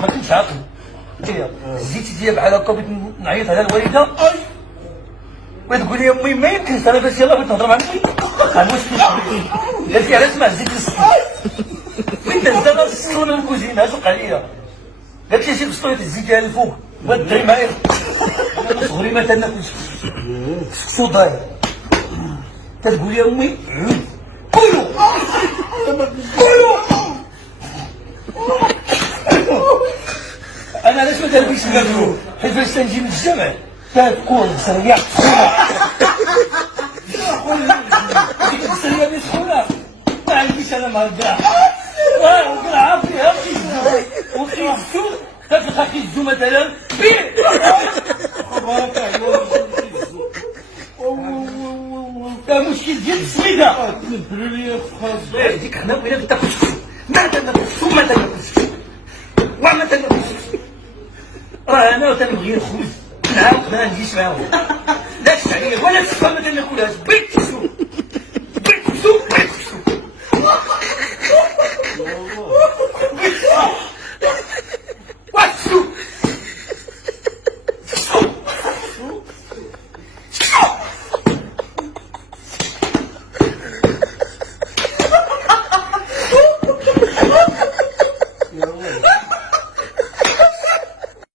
ما كنتش عاقل. زيتي ديال بحال هكا بغيت نعيط على الوالده بغيت تقول لي امي ما يمكنش. انا قلت يلاه بغيت نهضر مع امي المشكل قالت لي علاش ما زيت السكين فين دازت انا السكونه الكوزينه اش وقع ليا. قالت لي شي بسطويط زيديها للفوق بغات تدري معايا. انا صغري ما تناكلش سكسو داير كتقول لي امي عود كلوا كلوا. انا علاش ما داربيش ناكلو حيت فاش تنجي من الجامع كتكون بصريه ديك البصريه اللي سخونه ما عنديش انا مع الكاع وكنعرف فيها وكيزو كتلقى كيزو مثلا كبير كان مشكل ديال السويده ديك حنا بغينا تاكل ما تناكلش وما تناكلش وما تناكلش. راه انا تنبغي الخبز نعاود ما نجيش معاهم لا تشعريه ولا تشفى ما تناكلهاش بغيت تشوف